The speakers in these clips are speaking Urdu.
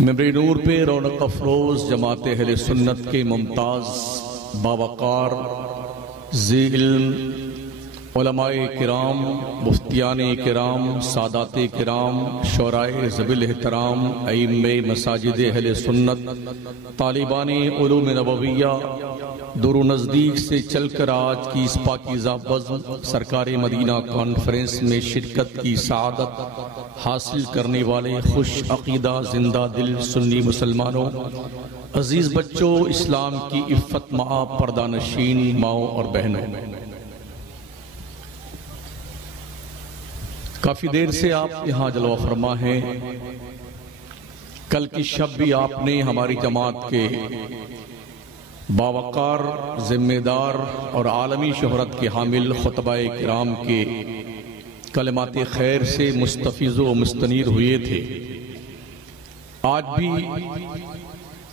ممبر نور پہ رونق افروز جماعت اہل سنت کے ممتاز باوقار ذی علم علماء کرام، مفتیان کرام، سادات کرام، شورائے ذوی الاحترام، ائمہ مساجد اہل سنت، طالبان علوم نبویہ، دور و نزدیک سے چل کر آج کی اس پاکیزہ بزم سرکار مدینہ کانفرنس میں شرکت کی سعادت حاصل کرنے والے خوش عقیدہ زندہ دل سنی مسلمانوں، عزیز بچوں، اسلام کی عفت مآب پردہ نشین ماؤں اور بہنوں، کافی دیر سے آپ یہاں جلوہ فرما ہیں۔ کل کی شب بھی آپ نے ہماری جماعت کے باوقار، ذمہ دار اور عالمی شہرت کے حامل خطبہ کرام کے کلمات خیر سے مستفیض و مستنیر ہوئے تھے۔ آج بھی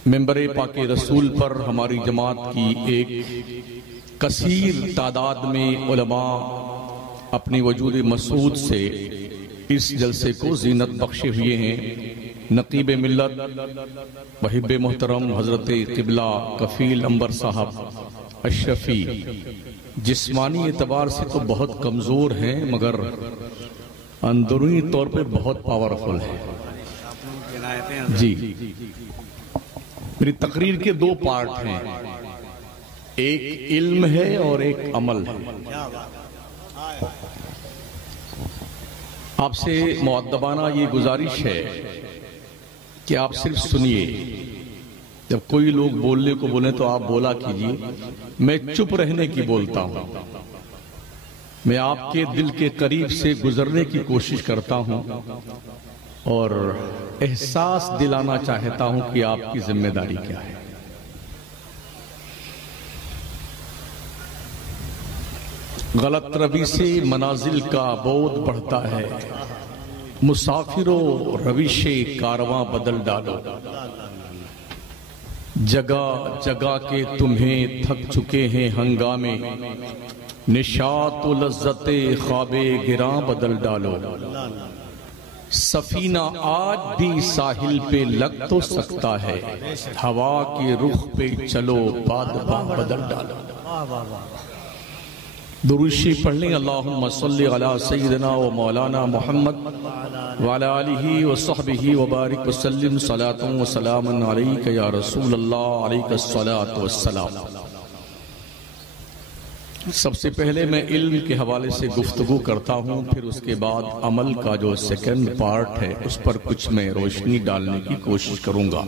ممبر پاک رسول پر ہماری جماعت کی ایک کثیر تعداد میں علماء اپنی وجود مسعود سے اس جلسے کو زینت بخشے ہوئے ہیں۔ نقیب ملت محب محترم حضرت قبلہ کفیل انور صاحب اشرفی جسمانی اعتبار سے تو بہت کمزور ہیں مگر اندرونی طور پہ بہت پاورفل ہیں۔ جی، میری تقریر کے دو پارٹ ہیں، ایک علم ہے اور ایک عمل ہے۔ آپ سے مؤدبانہ یہ گزارش ہے کہ آپ صرف سنیے، جب کوئی لوگ بولنے کو بولیں تو آپ بولا کیجئے، میں چپ رہنے کی بولتا ہوں، میں آپ کے دل کے قریب سے گزرنے کی کوشش کرتا ہوں اور احساس دلانا چاہتا ہوں کہ آپ کی ذمہ داری کیا ہے۔ غلط روی سے منازل کا بعد بڑھتا ہے، مسافروں روش کارواں بدل ڈالو، جگہ جگہ کے تمہیں تھک چکے ہیں ہنگامے، نشاط و لذت خواب گراں بدل ڈالو، سفینہ آج بھی ساحل پہ لگ تو سکتا ہے، ہوا کے رخ پہ چلو باد باں بدل ڈالو۔ درود شریف پڑھ لیں۔ اللہم صلی علی سیدنا و مولانا محمد وعلی آلہ و صحبہ وبارک وسلم، صلاۃ و سلام علیک یا رسول اللہ، علیک الصلاۃ والسلام۔ سب سے پہلے میں علم کے حوالے سے گفتگو کرتا ہوں، پھر اس کے بعد عمل کا جو سیکنڈ پارٹ ہے اس پر کچھ میں روشنی ڈالنے کی کوشش کروں گا۔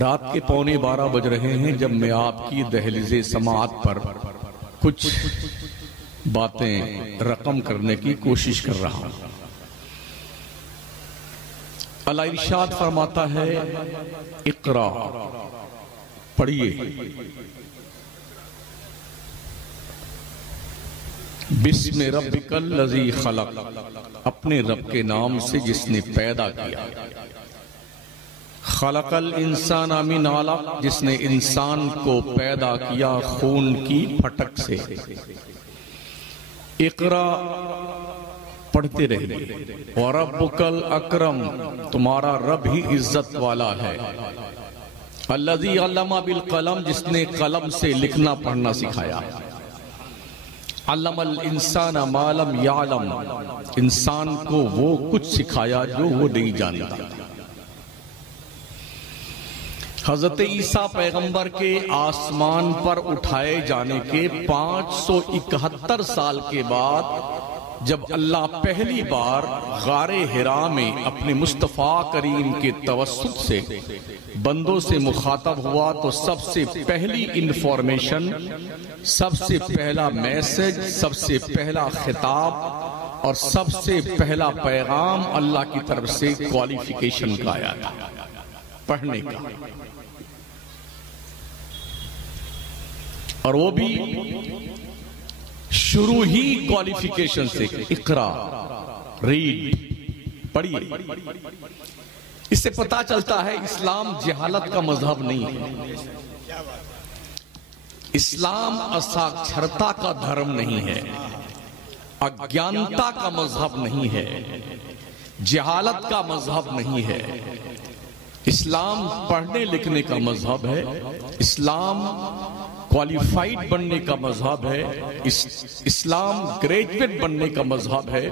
رات کے 11:15 بج رہے ہیں جب میں آپ کی دہلیز سماعت پر کچھ باتیں رقم کرنے کی کوشش کر رہا ہوں۔ اللہ ارشاد فرماتا ہے، اقرا، پڑھیے، بسم ربک الذی خلق، اپنے رب کے نام سے جس نے پیدا کیا، خلق الانسان من علق، جس نے انسان کو پیدا کیا خون کی پھٹک سے۔ اقرا، پڑھتے رہیے، وَرَبُّكَ الْأَكْرَمُ، تمہارا رب ہی عزت والا ہے، الَّذِي عَلَّمَ بِالْقَلَمِ، جس نے قلم سے لکھنا پڑھنا سکھایا، عَلَّمَ الْإِنسَانَ مَا لَمْ يَعْلَمْ، انسان کو وہ کچھ سکھایا جو وہ نہیں جانتا۔ حضرت عیسیٰ پیغمبر کے آسمان پر اٹھائے جانے کے 571 سال کے بعد جب اللہ پہلی بار غار حرا میں اپنے مصطفیٰ کریم کے توسط سے بندوں سے مخاطب ہوا تو سب سے پہلی انفارمیشن، سب سے پہلا میسج، سب سے پہلا خطاب اور سب سے پہلا پیغام اللہ کی طرف سے کوالیفیکیشن کا آیا تھا، پڑھنے کا، اور وہ بھی شروع ہی کوالیفیکیشن سے، اقرا، ریڈ، پڑھیے۔ اس سے پتا چلتا ہے اسلام جہالت کا مذہب نہیں ہے، اسلام اساکچھرتا کا دھرم نہیں ہے، اگیانتا کا مذہب نہیں ہے، جہالت کا مذہب نہیں ہے، اسلام پڑھنے لکھنے کا مذہب ہے، اسلام کوالیفائڈ بننے کا مذہب ہے، اسلام گریجویٹ بننے کا مذہب ہے،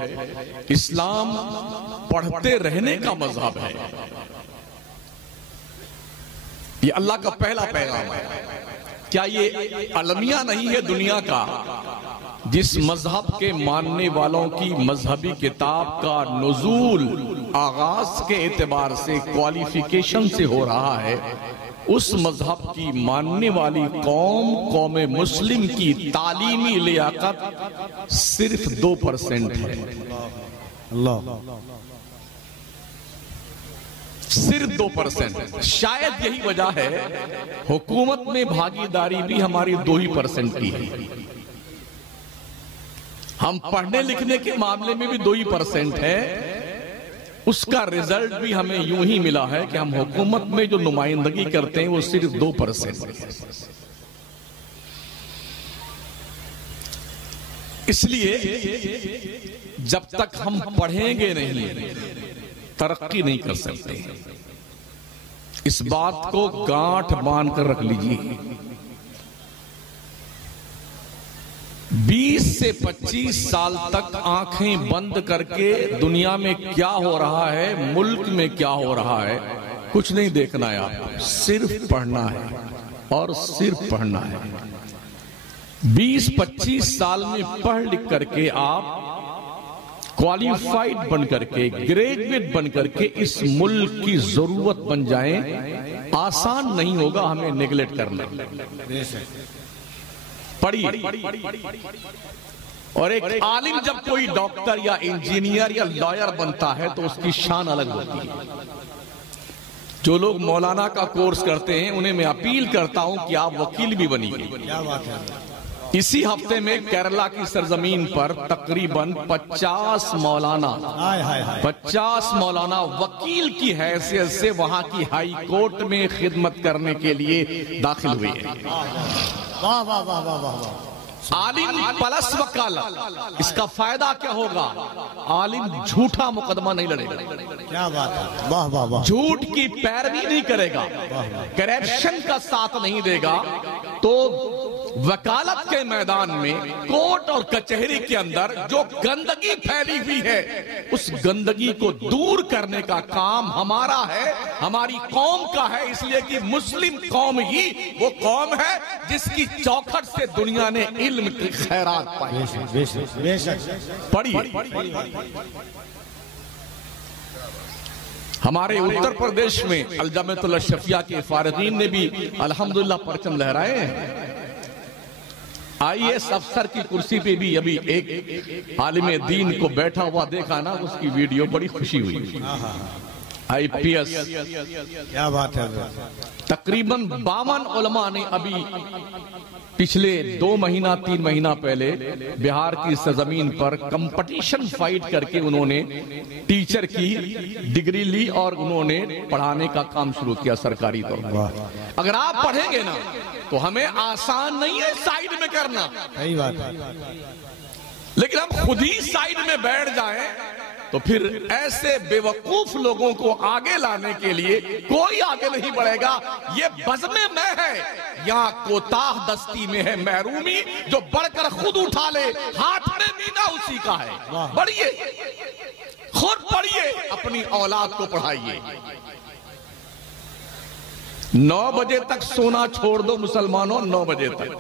اسلام پڑھتے رہنے کا مذہب ہے۔ یہ اللہ کا پہلا پیغام ہے۔ کیا یہ المیہ نہیں ہے دنیا کا جس مذہب کے ماننے والوں کی مذہبی کتاب کا نزول آغاز کے اعتبار سے کوالیفیکیشن سے ہو رہا ہے؟ اس مذہب کی ماننے والی قوم مسلم کی تعلیمی لیاقت صرف 2% ہے۔ اللہ، صرف 2%۔ شاید یہی وجہ ہے حکومت میں بھاگیداری بھی ہماری 2% کی ہے۔ ہم پڑھنے لکھنے کے معاملے میں بھی 2% ہے، اس کا رزلٹ بھی ہمیں یوں ہی ملا ہے کہ ہم حکومت میں جو نمائندگی کرتے ہیں وہ صرف 2% ہے۔ اس لیے جب تک ہم پڑھیں گے نہیں ترقی نہیں کر سکتے۔ اس بات کو گانٹھ باندھ کر رکھ لیجیے۔ 20 سے 25 سال تک آنکھیں بند کر کے دنیا میں کیا ہو رہا ہے، ملک میں کیا ہو رہا ہے، کچھ نہیں دیکھنا ہے، آپ صرف پڑھنا ہے اور صرف پڑھنا ہے۔ 20-25 سال میں پڑھ لکھ کر کے آپ کوالیفائڈ بن کر کے، گریجویٹ بن کر کے اس ملک کی ضرورت بن جائیں۔ آسان نہیں ہوگا ہمیں نیگلیکٹ کرنا۔ پڑھیے، اور ایک عالم جب کوئی ڈاکٹر یا انجینئر یا لائر بنتا ہے تو اس کی شان الگ ہوتی ہے۔ جو لوگ مولانا کا کورس کرتے ہیں انہیں میں اپیل کرتا ہوں کہ آپ وکیل بھی بنیے۔ اسی ہفتے میں کیرلا کی سرزمین پر تقریباً 50 مولانا وکیل کی حیثیت سے وہاں کی ہائی کورٹ میں خدمت کرنے کے لیے داخل ہوئے ہیں۔ عالم پلس وکالت، اس کا فائدہ کیا ہوگا؟ عالم جھوٹا مقدمہ نہیں لڑے گا، کیا بات ہے، واہ واہ واہ، جھوٹ کی پیروی نہیں کرے گا، کرپشن کا ساتھ نہیں دے گا۔ تو وکالت کے میدان میں، کورٹ اور کچہری کے اندر جو گندگی پھیلی ہوئی ہے اس گندگی کو دور کرنے کا کام ہمارا ہے، ہماری قوم کا ہے، اس لیے کہ مسلم قوم ہی وہ قوم ہے جس کی چوکھٹ سے دنیا نے علم کی خیرات پائی۔ پڑھیے، ہمارے اتر پردیش میں الجامعۃ الاشرفیہ کے فارغین نے بھی الحمدللہ پرچم لہرائے ہیں۔ IAS افسر کی کرسی پہ بھی ابھی ایک عالم دین کو بیٹھا ہوا دیکھا نا، اس کی ویڈیو بڑی خوشی ہوئی۔ IPS، کیا بات ہے۔ تقریباً 52 علماء نے ابھی پچھلے 2 مہینہ 3 مہینہ پہلے بہار کی سرزمین پر کمپٹیشن فائٹ کر کے انہوں نے ٹیچر کی ڈگری لی اور انہوں نے پڑھانے کا کام شروع کیا سرکاری طور پر۔ اگر آپ پڑھیں گے نا تو ہمیں آسان نہیں ہے سائیڈ میں کرنا، صحیح بات ہے، لیکن ہم خود ہی سائیڈ میں بیٹھ جائیں تو پھر ایسے بے وقوف لوگوں کو آگے لانے کے لیے کوئی آگے نہیں بڑھے گا۔ یہ بزم میں ہے، یہاں کوتاہ دستی میں ہے محرومی، جو بڑھ کر خود اٹھا لے ہاتھ میں مینا اسی کا ہے۔ بڑھیے، خود پڑھیے، اپنی اولاد کو پڑھائیے۔ 9 بجے تک سونا چھوڑ دو مسلمانوں، 9 بجے تک۔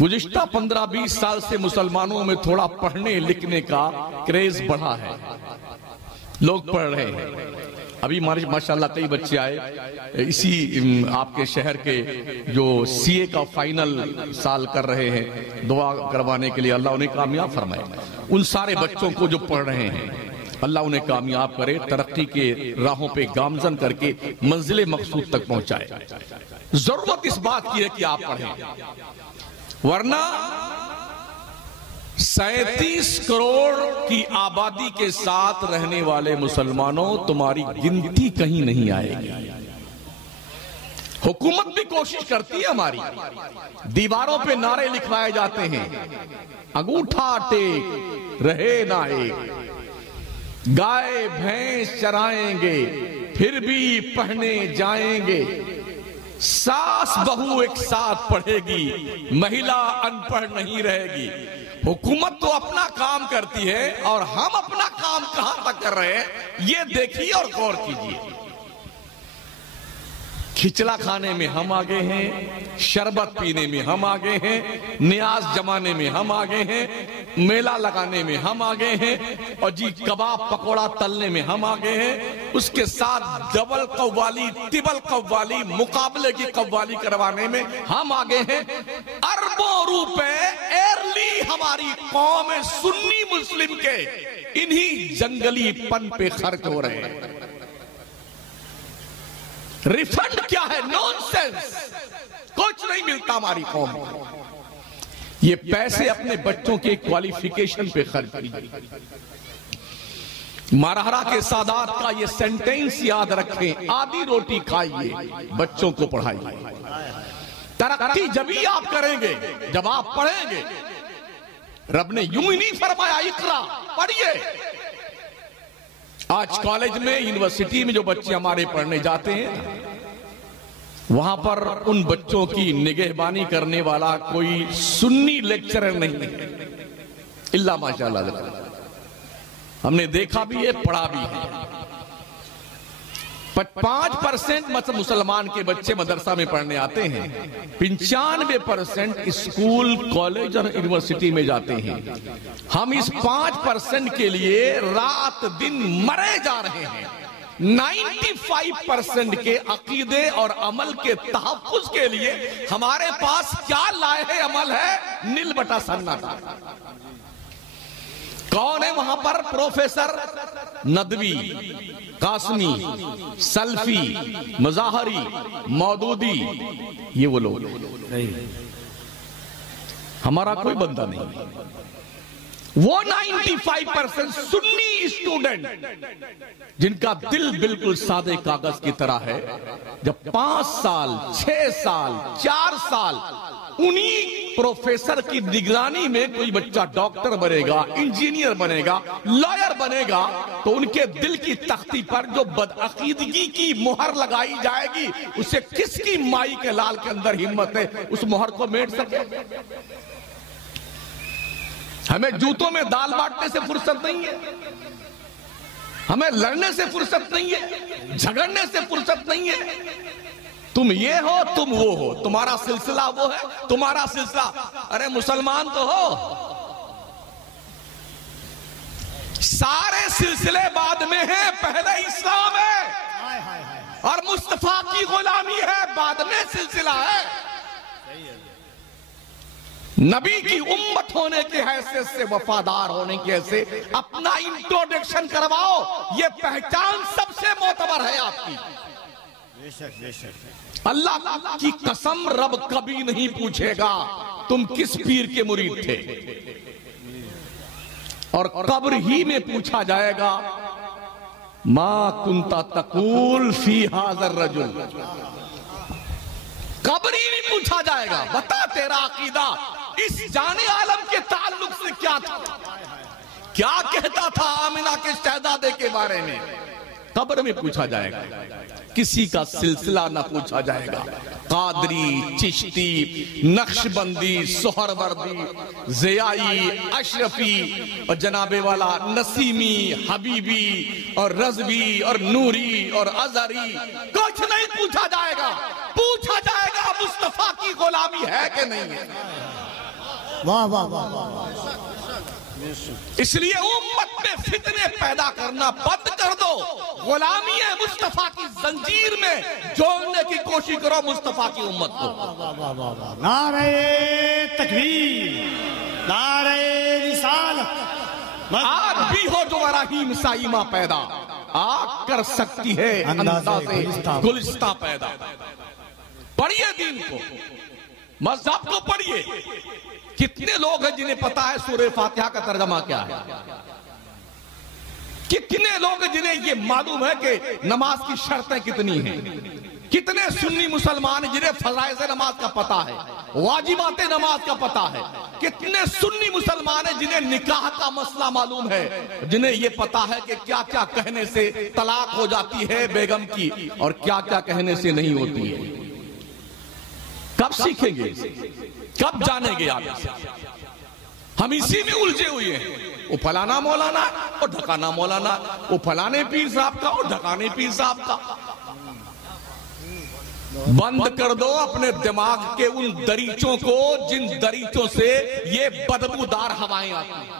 گزشتہ 15-20 سال سے مسلمانوں میں تھوڑا پڑھنے لکھنے کا کریز بڑھا ہے، لوگ پڑھ رہے ہیں۔ ابھی ماشاءاللہ کئی بچے آئے اسی آپ کے شہر کے جو CA کا فائنل سال کر رہے ہیں، دعا کروانے کے لیے اللہ انہیں کامیاب فرمائے۔ ان سارے بچوں کو جو پڑھ رہے ہیں اللہ انہیں کامیاب کرے، ترقی کے راہوں پہ گامزن کر کے منزل مقصود تک پہنچائے۔ ضرورت اس بات کی ہے کہ آپ پڑھیں، ورنہ 37 کروڑ کی آبادی کے ساتھ رہنے والے مسلمانوں تمہاری گنتی کہیں نہیں آئے گی۔ حکومت بھی کوشش کرتی ہے ہماری، دیواروں پہ نعرے لکھوائے جاتے ہیں، انگوٹھا ٹیک رہے نہ ایک، گائے بھینس چرائیں گے پھر بھی پڑھنے جائیں گے، ساس بہو ایک ساتھ پڑھے گی، مہیلا ان پڑھ نہیں رہے گی۔ حکومت تو اپنا کام کرتی ہے اور ہم اپنا کام کہاں تک کر رہے ہیں یہ دیکھیے اور غور کیجیے۔ کھچڑا کھانے میں ہم آگے ہیں، شربت پینے میں ہم آگے ہیں، نیاز جمانے میں ہم آگے ہیں، میلہ لگانے میں ہم آگے ہیں، اور جی کباب پکوڑا تلنے میں ہم آگے ہیں، اس کے ساتھ ڈبل قوالی ٹرپل قوالی مقابلے کی قوالی کروانے میں ہم آگے ہیں۔ اربوں روپے ایرلی ہماری قوم سنی مسلم کے انہی جنگلی پن پہ خرچ ہو رہے ہیں۔ ریفنڈ کیا ہے؟ نون سینس، کچھ نہیں ملتا ہماری قوم کو۔ یہ پیسے اپنے بچوں کے کوالیفیکیشن پہ خرچ کیجیے۔ مارہرا کے سادات کا یہ سینٹینس یاد رکھیں، آدھی روٹی کھائیے بچوں کو پڑھائیے۔ ترقی جبھی آپ کریں گے جب آپ پڑھیں گے۔ رب نے یوں ہی نہیں فرمایا اقرا پڑھیے۔ آج کالج میں یونیورسٹی میں جو بچے ہمارے پڑھنے جاتے ہیں، وہاں پر ان بچوں کی نگہبانی کرنے والا کوئی سنی لیکچرر نہیں ہے، اللہ ماشاءاللہ۔ ہم نے دیکھا بھی ہے، پڑھا بھی ہے۔ 5% مسلمان کے بچے مدرسہ میں پڑھنے آتے ہیں، 95% اسکول کالج اور یونیورسٹی میں جاتے ہیں۔ ہم اس 5% کے لیے رات دن مرے جا رہے ہیں۔ 95% کے عقیدے اور عمل کے تحفظ کے لیے ہمارے پاس کیا لائحہ عمل ہے؟ نیل بٹا سناٹا۔ کون ہے وہاں پر؟ پروفیسر ندوی، قاسمی، سلفی، مظاہری، مودودی، یہ وہ لوگ۔ ہمارا کوئی بندہ نہیں۔ وہ 95% سنی اسٹوڈنٹ جن کا دل بالکل سادے کاغذ کی طرح ہے، جب 5 سال 6 سال 4 سال انہی پروفیسر کی نگرانی میں کوئی بچہ ڈاکٹر بنے گا، انجینئر بنے گا، لائر بنے گا، تو ان کے دل کی تختی پر جو بدعقیدگی کی مہر لگائی جائے گی، اسے کس کی مائی کے لال کے اندر ہمت ہے اس مہر کو میٹ سکے؟ ہمیں جوتوں میں دال بانٹنے سے فرصت نہیں ہے، ہمیں لڑنے سے فرصت نہیں ہے، جھگڑنے سے فرصت نہیں ہے۔ تم یہ ہو، تم وہ ہو، تمہارا سلسلہ وہ ہے، تمہارا سلسلہ۔ ارے مسلمان تو ہو، سارے سلسلے بعد میں ہیں، پہلے اسلام ہے اور مصطفیٰ کی غلامی ہے، بعد میں سلسلہ ہے۔ نبی کی امت ہونے کی حیثیت سے، وفادار ہونے کی حیثیت سے اپنا انٹروڈکشن کرواؤ، یہ پہچان سب سے معتبر ہے آپ کی۔ اللہ کی قسم رب کبھی نہیں پوچھے گا تم کس پیر کے مرید تھے، اور قبر ہی میں پوچھا جائے گا ما کنت تقول فی ھذا الرجل۔ قبر ہی نہیں پوچھا جائے گا بتا تیرا عقیدہ اس جان عالم کے تعلق سے کیا تھا، کیا کہتا تھا آمنہ کے شہزادے کے بارے میں۔ قبر میں پوچھا جائے گا، کسی کا سلسلہ نہ پوچھا جائے گا۔ قادری، چشتی، نقشبندی، سہروردی، زیائی، اشرفی اور جناب والا نسیمی، حبیبی اور رضوی اور نوری اور ازہری، کچھ نہیں پوچھا جائے گا۔ پوچھا جائے گا مصطفیٰ کی غلامی ہے کہ نہیں ہے۔ واہ واہ واہ۔ اس لیے امت میں فتنے پیدا کرنا بند کر دو، غلامی مصطفیٰ کی زنجیر میں جوڑنے کی کوشش کرو مصطفیٰ کی امت کو۔ نعرہ تکبیر، نعرہ رسالت۔ آج بھی ہو جو رحیم سا ایماں پیدا، آگ کر سکتی ہے اندازے گلستہ پیدا۔ پڑھیے دین کو، مذہب کو پڑھیے۔ کتنے لوگ ہیں جنہیں پتا ہے سورہ فاتحہ کا ترجمہ کیا ہے؟ کتنے لوگ ہیں جنہیں یہ معلوم ہے کہ نماز کی شرطیں کتنی ہیں؟ کتنے سنی مسلمان جنہیں فرائض نماز کا پتہ ہے، واجبات نماز کا پتہ ہے؟ کتنے سنی مسلمان ہیں جنہیں نکاح کا مسئلہ معلوم ہے، جنہیں یہ پتہ ہے کہ کیا کیا کہنے سے طلاق ہو جاتی ہے بیگم کی اور کیا کیا کہنے سے نہیں ہوتی ہے؟ کب سیکھیں گے؟ کب جانیں گے آپ اسے؟ ہم اسی میں الجھے ہوئے ہیں، وہ فلانا مولانا اور ڈھکانا مولانا، وہ فلانے پیر صاحب کا اور ڈھکانے پیر صاحب کا۔ بند کر دو اپنے دماغ کے ان دریچوں کو جن دریچوں سے یہ بدبودار ہوائیں آتی ہیں۔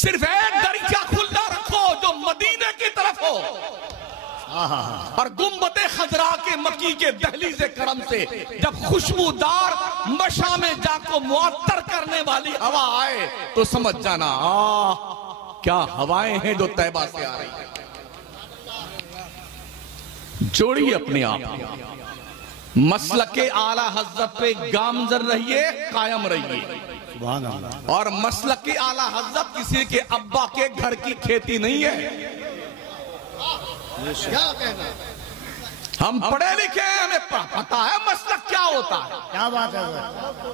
صرف ایک دریچہ کھلا رکھو جو مدینے کی طرف ہو، اور گنبد خضرا کے مکی کے دہلیز کرم سے جب خوشبودار مشام جا کو معطر کرنے والی ہوا آئے تو سمجھ جانا کیا ہوائیں ہیں جو طیبہ سے آ رہی ہیں۔ جوڑیے اپنے آپ، مسلک اعلیٰ حضرت پہ گامزن رہیے، قائم رہیے، اور مسلک اعلیٰ حضرت کسی کے ابا کے گھر کی کھیتی نہیں ہے۔ ہم پڑھے لکھے ہیں، ہمیں پتہ ہے مسلک کیا ہوتا ہے۔ کیا بات ہے،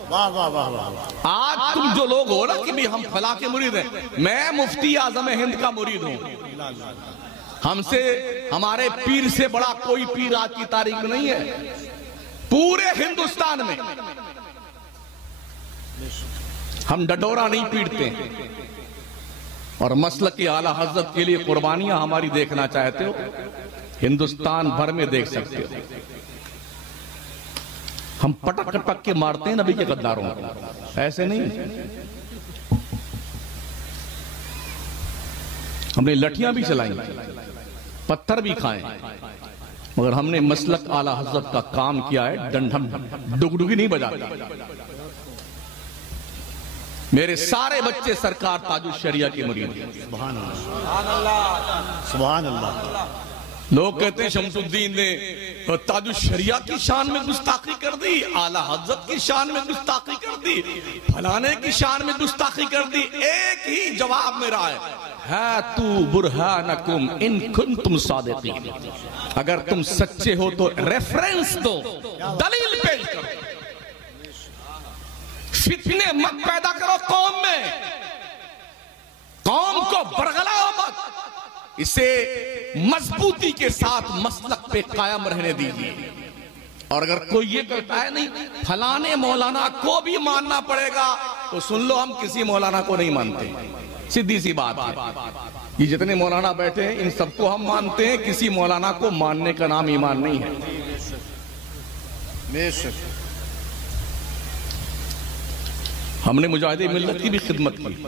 واہ واہ واہ واہ۔ آج تم جو لوگ ہو نا کہ بھی ہم فلاں کے مرید ہیں، میں مفتی اعظم ہند کا مرید ہوں، ہم سے ہمارے پیر سے بڑا کوئی پیر آج کی تاریخ میں نہیں ہے پورے ہندوستان میں۔ ہم ڈڈورا نہیں پیٹتے، اور مسلک اعلیٰ حضرت کے لیے قربانیاں ہماری دیکھنا چاہتے ہو ہندوستان بھر میں دیکھ سکتے ہو۔ ہم پٹک پٹک کے مارتے ہیں نبی کے غداروں کو، ایسے نہیں۔ ہم نے لٹھیاں بھی چلائیں، پتھر بھی کھائیں، مگر ہم نے مسلک اعلیٰ حضرت کا کام کیا ہے، ڈنڈم ڈگڈگی نہیں بجاتے۔ میرے سارے بچے سرکار تاج الشریعہ کے مرید ہیں۔ سبحان اللہ، سبحان اللہ۔ لوگ کہتے ہیں شمس الدین نے تاج الشریعہ کی شان میں گستاخی کر دی، اعلیٰ حضرت کی شان میں گستاخی کر دی، فلانے کی شان میں گستاخی کر دی۔ ایک ہی جواب میرا ہے تو برہانکم ان کنتم صادقین، اگر تم سچے ہو تو ریفرنس دو، دلیل پیش کرو۔ فتنے مت پیدا کرو قوم میں، قوم کو برگلاؤ مت، اسے مضبوطی کے ساتھ مسلک پہ قائم رہنے دیجیے۔ اور اگر کوئی یہ کہتا ہے نہیں فلانے مولانا کو بھی ماننا پڑے گا، تو سن لو ہم کسی مولانا کو نہیں مانتے، سیدھی سی بات ہے۔ یہ جتنے مولانا بیٹھے ہیں ان سب کو ہم مانتے ہیں، کسی مولانا کو ماننے کا نام ایمان نہیں ہے۔ بے شک ہم نے مجاہد ملت کی بھی خدمت کی،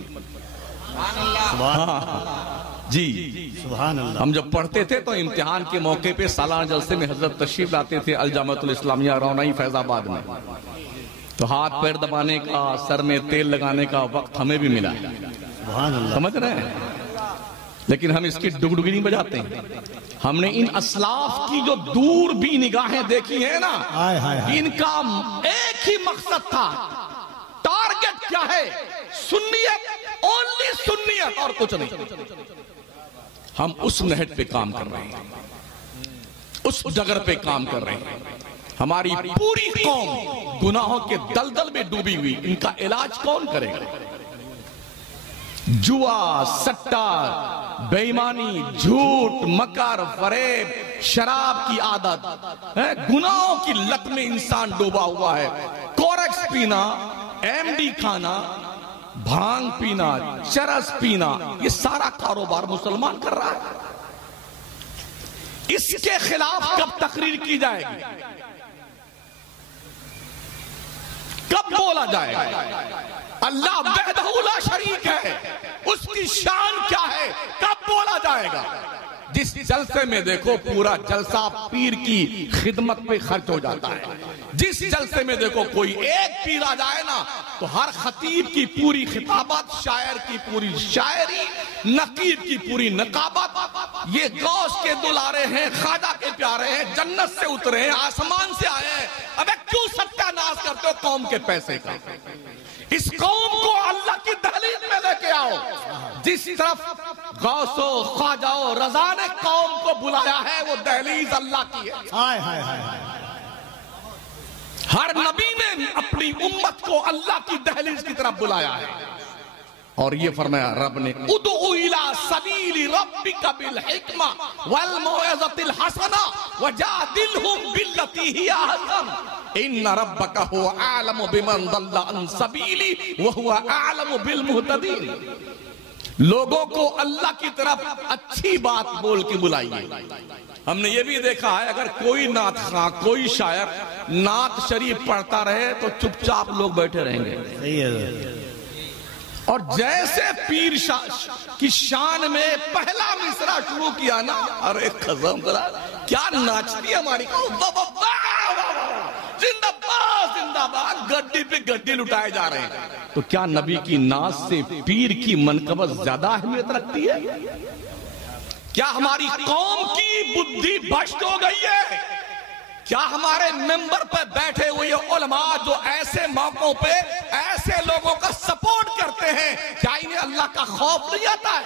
جی سبحان اللہ۔ ہم جب پڑھتے تھے تو امتحان کے موقع پہ سالانہ جلسے میں حضرت تشریف لاتے تھے الجامعۃ الاسلامیہ رونائی فیض آباد میں، تو ہاتھ پیر دبانے کا، سر میں تیل لگانے کا وقت ہمیں بھی ملا، سبحان اللہ۔ سمجھ رہے ہیں؟ لیکن ہم اس کی ڈگڈگی نہیں بجاتے ہیں۔ ہم نے ان اسلاف کی جو دور بھی نگاہیں دیکھی ہیں نا، ان کا ایک ہی مقصد تھا، ٹارگٹ کیا ہے؟ سنیت، اونلی سنیت اور کچھ نہیں۔ ہم اس نہج پہ کام کر رہے ہیں، اس ڈگر پہ کام کر رہے ہیں۔ ہماری پوری قوم گناہوں کے دلدل میں ڈوبی ہوئی، ان کا علاج کون کرے گا؟ جوا، سٹا، بے ایمانی، جھوٹ، مکر، فریب، شراب کی عادت، گناہوں کی لت میں انسان ڈوبا ہوا ہے۔ کورکس پینا، ایم ڈی کھانا، بھانگ پینا، چرس پینا، یہ سارا کاروبار مسلمان کر رہا ہے۔ اس کے خلاف کب تقریر کی جائے گی؟ کب بولا جائے گا؟ اللہ وحدہ لا شریک ہے، اس کی شان کیا ہے، کب بولا جائے گا؟ جس جلسے میں دیکھو پورا جلسہ پیر کی خدمت پہ خرچ ہو جاتا ہے، جس جلسے میں دیکھو کوئی ایک پیر آ جائے نا تو ہر خطیب کی پوری خطابت، شاعر کی پوری شاعری، نقیب کی پوری نقابت، یہ غوث کے دلارے ہیں، خواجہ کے پیارے ہیں، جنت سے اترے ہیں، آسمان سے آئے ہیں، ابے کیوں ستیہ ناز کرتے ہو قوم کے پیسے کا؟ اس قوم کو اللہ کی دہلیز میں لے کے آؤ۔ جس طرف غوث و خواجہ و رضا نے قوم کو بلایا ہے وہ دہلیز اللہ کی ہے. ہائے ہائے ہائے ہائے. ہر نبی نے اپنی امت کو اللہ کی دہلیز کی طرف بلایا ہے. اور یہ فرمایا رب نے ادعو الی سبیل ربک بالحکمہ والموعظۃ الحسنہ وجادلہم باللتی ہی احسن ان ربک هو اعلم بمن ضل عن سبیلہ وهو اعلم بالمہتدین. لوگوں کو اللہ کی طرف اچھی بات بول کے بلائیے. ہم نے یہ بھی دیکھا ہے اگر کوئی نعت خواں کوئی شاعر نعت شریف پڑھتا رہے تو چپ چاپ لوگ بیٹھے رہیں گے. صحیح ہے. اور جیسے پیر کی شان میں پہلا مصرع شروع کیا نا ارے قسم خدا کیا ناچتی ہماری زندہ باد زندہ باد گڈی پہ گڈی لٹائے جا رہے ہیں. تو کیا نبی کی ناز سے پیر کی منقبت زیادہ اہمیت رکھتی ہے؟ کیا ہماری قوم کی بدھی بھشت ہو گئی ہے؟ کیا ہمارے ممبر پہ بیٹھے ہوئے علماء جو ایسے موقعوں پہ ایسے لوگوں کا سپورٹ کرتے ہیں کیا انہیں اللہ کا خوف نہیں آتا ہے؟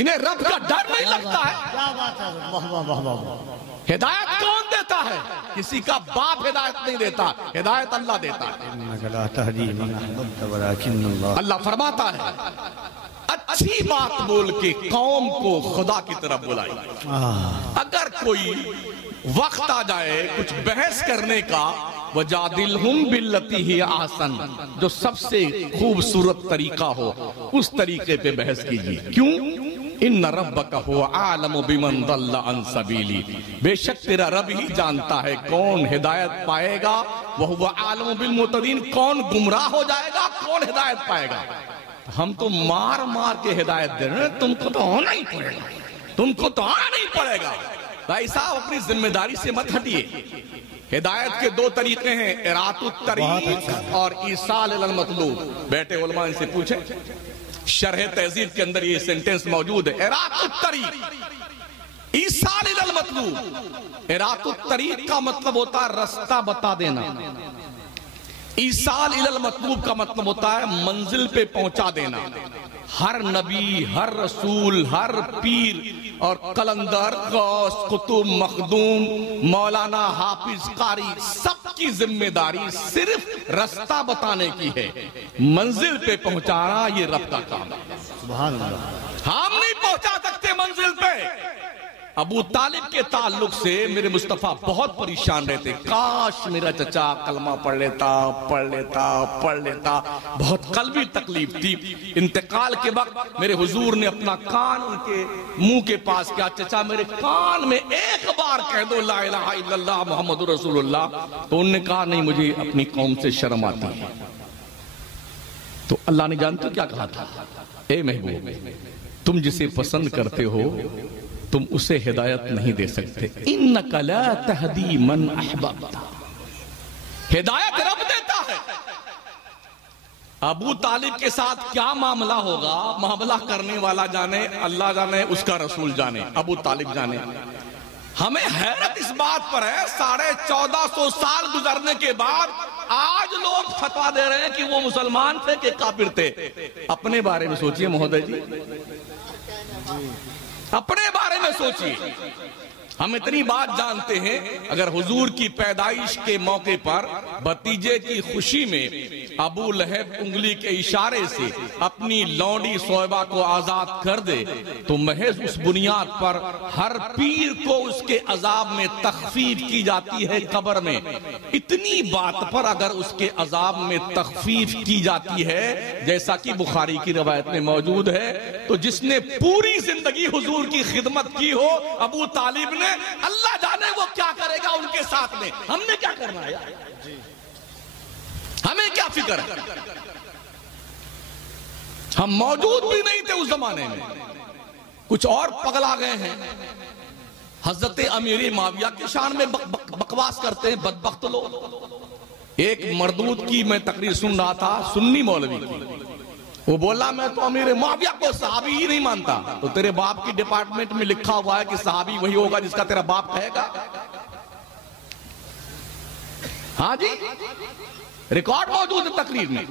انہیں رب کا ڈر نہیں لگتا ہے؟ کیا بات ہے. واہ واہ واہ واہ. ہدایت کون دیتا ہے؟ کسی کا باپ ہدایت نہیں دیتا، ہدایت اللہ دیتا ہے. انک لا تہدی من احببت ولکن اللہ. اللہ فرماتا ہے اچھی بات بول کے قوم کو خدا کی طرف بلائی. اگر کوئی وقت آ جائے کچھ بحث کرنے کا وجادلہم باللتی ہی احسن جو سب سے خوبصورت طریقہ ہو اس طریقے پہ بحث کیجیے. کیوں؟ ان ربک هو اعلم بمن ضل عن سبیلی. بے شک تیرا رب ہی جانتا ہے کون ہدایت پائے گا وہو اعلم بالمہتدین کون گمراہ ہو جائے گا کون ہدایت پائے گا. ہم تو مار مار کے ہدایت دے رہے ہیں تم کو تو ہونا ہی پڑے گا تم کو تو آنا نہیں پڑے گا. بھائی صاحب اپنی ذمہ داری سے مت ہٹیے. ہدایت کے دو طریقے ہیں اراۃ الطریق اور ایصال الی المطلوب. بیٹے علماء ان سے پوچھیں شرح تہذیب کے اندر یہ سینٹنس موجود ہے اراۃ الطریق ایصال الی المطلوب. اراۃ الطریق کا مطلب ہوتا ہے رستہ بتا دینا. ایصال الی المطلوب کا مطلب ہوتا ہے منزل پہ پہنچا دینا. ہر نبی ہر رسول ہر پیر اور قلندر غوث قطب مخدوم مولانا حافظ قاری سب کی ذمہ داری صرف رستہ بتانے کی ہے. منزل پہ پہنچانا یہ رب کا کام ہے. سبحان اللہ. ہم نہیں پہنچا سکتے منزل پہ. ابو طالب کے تعلق سے میرے مصطفیٰ بہت پریشان رہتے کاش میرا چچا کلمہ پڑھ لیتا. بہت قلبی تکلیف تھی. انتقال کے وقت میرے حضور نے اپنا کان ان کے منہ کے پاس کیا چچا میرے کان میں ایک بار کہہ دو لا الہ الا اللہ محمد رسول اللہ. تو انہوں نے کہا نہیں مجھے اپنی قوم سے شرم آتی ہے. تو اللہ نے جانتے کیا کہا تھا اے محبوب تم جسے پسند کرتے ہو تم اسے ہدایت نہیں دے سکتے. انک لا تہدی من احببت. ہدایت رب دیتا ہے. ابو طالب کے ساتھ کیا معاملہ ہوگا معاملہ کرنے والا جانے اللہ جانے اس کا رسول جانے ابو طالب جانے. ہمیں حیرت اس بات پر ہے 1450 سال گزرنے کے بعد آج لوگ فتویٰ دے رہے ہیں کہ وہ مسلمان تھے کہ کافر تھے. اپنے بارے میں سوچئے مہودے جی اپنے بارے میں سوچئے. ہم اتنی بات جانتے ہیں اگر حضور کی پیدائش کے موقع پر بھتیجے کی خوشی میں ابو لہب انگلی کے اشارے سے اپنی لونڈی صویبہ کو آزاد کر دے تو محض اس بنیاد پر ہر پیر کو اس کے عذاب میں تخفیف کی جاتی ہے قبر میں. اتنی بات پر اگر اس کے عذاب میں تخفیف کی جاتی ہے جیسا کہ بخاری کی روایت میں موجود ہے تو جس نے پوری زندگی حضور کی خدمت کی ہو ابو طالب نے اللہ جانے وہ کیا کرے گا ان کے ساتھ میں. ہم نے کیا کرنا ہے ہمیں کیا فکر ہے. ہم موجود بھی نہیں تھے اس زمانے میں. کچھ اور پگلا گئے ہیں حضرت امیر معاویہ کے شان میں بکواس کرتے ہیں بدبخت لوگ. ایک مردود کی میں تقریر سن رہا تھا سنی مولوی کی. وہ بولا میں تو امیر معاویہ کو صحابی ہی نہیں مانتا. تو تیرے باپ کی ڈپارٹمنٹ میں لکھا ہوا ہے کہ صحابی وہی ہوگا جس کا تیرا باپ کہے گا. ہاں جی ریکارڈ موجود ہے تقریر میں.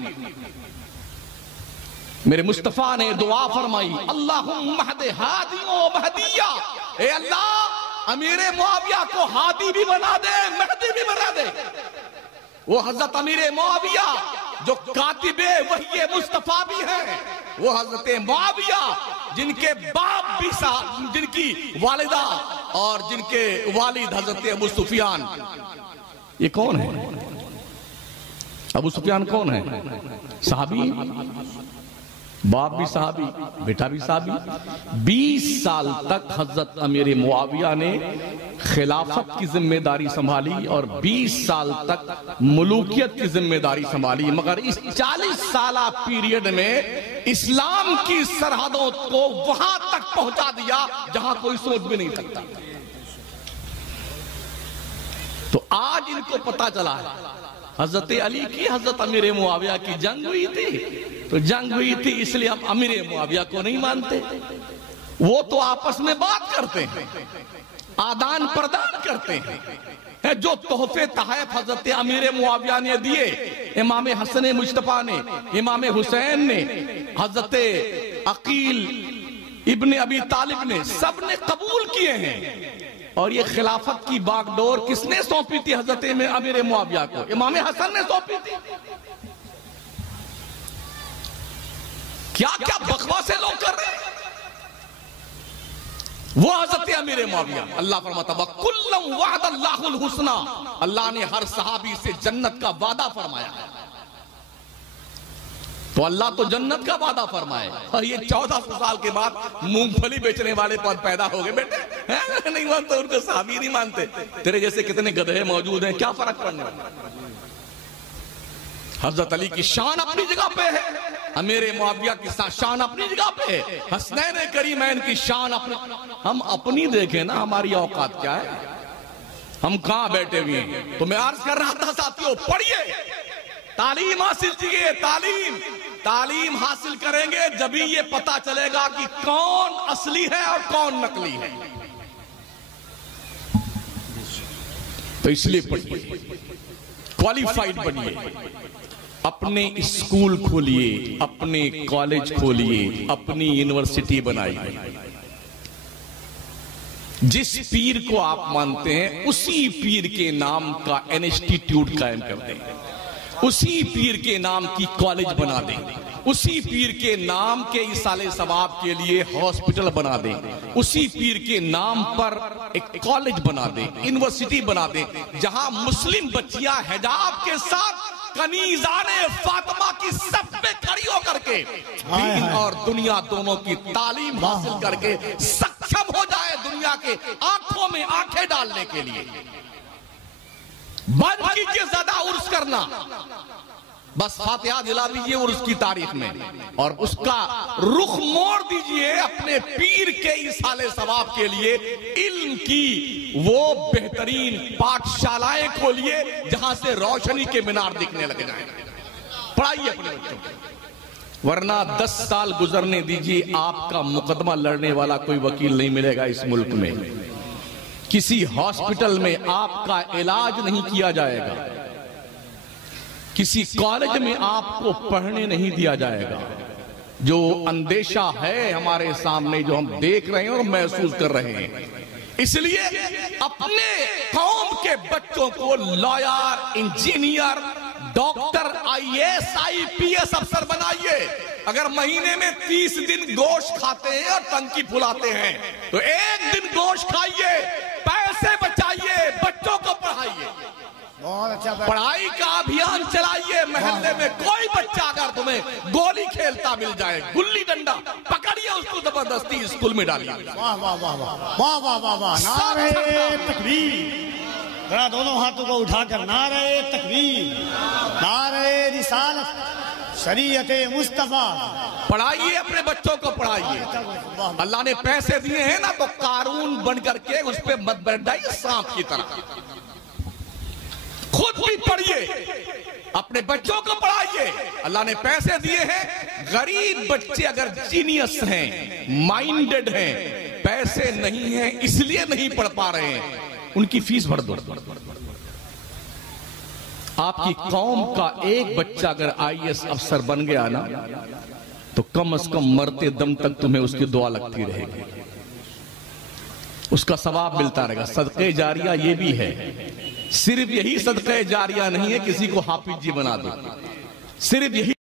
میرے مصطفیٰ نے دعا فرمائی، اللہم اہد ہادی و مہدیہ، اے اللہ امیر معاویہ کو ہادی بھی بنا دے، مہدی بھی بنا دے۔ وہ حضرت امیر معاویہ جو کاتب وحی مصطفیٰ بھی ہیں، وہ حضرت معاویہ جن کے باپ بھی جن کی والدہ اور جن کے والد حضرت ابو سفیان۔ یہ کون ہے؟ ابو سفیان کون ہے؟ صحابی، باپ بھی صحابی، بیٹا بھی صحابی۔ 20 سال تک حضرت امیر معاویہ نے خلافت کی ذمہ داری سنبھالی اور 20 سال تک ملوکیت کی ذمہ داری سنبھالی، مگر اس 40 سالہ پیریڈ میں اسلام کی سرحدوں کو وہاں تک پہنچا دیا جہاں کوئی سوچ بھی نہیں سکتا۔ تو آج ان کو پتا چلا ہے حضرت علی کی حضرت امیر معاویہ کی جنگ ہوئی تھی، تو جنگ ہوئی تھی اس لیے ہم امیر معاویہ کو نہیں مانتے۔ وہ تو آپس میں بات کرتے ہیں، آدان پردان کرتے ہیں۔ جو تحفے تحائف حضرت امیر معاویہ نے دیے، امام حسن مجتبیٰ نے، امام حسین نے، حضرت عقیل ابن ابی طالب نے، سب نے قبول کیے ہیں۔ اور یہ خلافت کی باغ ڈور کس نے سونپی تھی حضرت امیر معاویہ کو؟ امام حسن نے سونپی تھی۔ کیا بکواسے لوگ کر رہے ہیں؟ وہ حضرت امیر معاویہ، اللہ فرماتا وَكُلًّا وَعَدَ اللَّهُ الْحُسْنَى، اللہ نے ہر صحابی سے جنت کا وعدہ فرمایا ہے۔ تو اللہ تو جنت کا وعدہ فرمائے، اور یہ 1400 سال کے بعد مونگ پھلی بیچنے والے پیدا ہو گئے، بیٹے نہیں مانتے، ان کو صحابی نہیں مانتے۔ تیرے جیسے کتنے گدھے موجود ہیں، کیا فرق پڑنے والا؟ حضرت علی کی شان اپنی جگہ پہ ہے، امیر معاویہ کی شان اپنی جگہ پہ ہے، حسنین کریمین کی شان اپنی۔ ہم اپنی دیکھیں نا، ہماری اوقات کیا ہے، ہم کہاں بیٹھے ہوئے ہیں؟ تو میں عرض کر رہا تھا ساتھیوں، پڑھیے، تعلیم حاصل کیجیے، تعلیم حاصل کریں گے جبھی یہ پتا چلے گا کہ کون اصلی ہے اور کون نقلی ہے۔ تو اس لیے پڑھیے، کوالیفائیڈ بنیے، اپنے اسکول کھولیے، اپنے کالج کھولیے، اپنی یونیورسٹی بنائیے۔ جس پیر کو آپ مانتے ہیں اسی پیر کے نام کا انسٹیٹیوٹ قائم کر دیں، اسی پیر کے نام کی کالج بنا دیں، اسی پیر کے نام کے ایصال ثواب کے لیے ہاسپٹل بنا دیں، اسی پیر کے نام پر ایک کالج بنا دیں، یونیورسٹی بنا دیں، جہاں مسلم بچیاں حجاب کے ساتھ کنیزان فاطمہ کی صف میں کھڑی ہو کر کے دین اور دنیا دونوں کی تعلیم حاصل کر کے سکشم ہو جائے دنیا کے آنکھوں میں آنکھیں ڈالنے کے لیے۔ بند کیجئے زیادہ عرس کرنا، بس فاتحہ دلا دیجئے عرس کی تاریخ میں، اور اس کا رخ موڑ دیجئے اپنے پیر کے ایصال ثواب کے لیے۔ علم کی وہ بہترین پاٹھشالائیں کھولیے جہاں سے روشنی کے مینار دکھنے لگ جائیں، پڑھائیے اپنے بچوں کو، ورنہ 10 سال گزرنے دیجئے، آپ کا مقدمہ لڑنے والا کوئی وکیل نہیں ملے گا اس ملک میں، کسی ہاسپٹل میں آپ کا علاج نہیں کیا جائے گا، کسی کالج میں آپ کو پڑھنے نہیں دیا جائے گا۔ جو اندیشہ ہے ہمارے سامنے، جو ہم دیکھ رہے ہیں اور محسوس کر رہے ہیں، اس لیے اپنے قوم کے بچوں کو lawyer, engineer, doctor, IAS IPS افسر بنائیے۔ اگر مہینے میں 30 دن گوشت کھاتے ہیں اور ٹنکی پھلاتے ہیں تو ایک دن گوشت کھائیے، پیسے بچائیے، بچوں کو پڑھائیے، پڑھائی کا ابھیان چلائیے۔ محلے میں کوئی بچہ اگر تمہیں گولی کھیلتا مل جائے، گلی ڈنڈا پکڑیے، اس کو زبردستی اسکول میں ڈالیے۔ واہ واہ واہ واہ واہ واہ واہ واہ، نعرہ تکبیر، ذرا دونوں ہاتھوں کو اٹھا کر نعرہ تکبیر، نعرہ رسالت، شریعت مصطفیٰ۔ پڑھائیے، اپنے بچوں کو پڑھائیے۔ اللہ نے پیسے دیے ہیں نا، تو قارون بن کر کے اس پہ مت بیٹھائیے سانپ کی طرح، خود بھی پڑھیے، اپنے بچوں کو پڑھائیے۔ اللہ نے پیسے دیے ہیں، غریب بچے اگر جینیس ہیں، مائنڈڈ ہیں، پیسے نہیں ہیں اس لیے نہیں پڑھ پا رہے ہیں، ان کی فیس بھر دو۔ آپ کی قوم کا ایک بچہ اگر IAS افسر بن گیا نا، تو کم از کم مرتے دم تک تمہیں اس کی دعا لگتی رہے گی، اس کا ثواب ملتا رہے گا۔ صدقہ جاریہ یہ بھی ہے، صرف یہی صدقہ جاریہ نہیں ہے کسی کو حافظ جی بنا دو، صرف یہی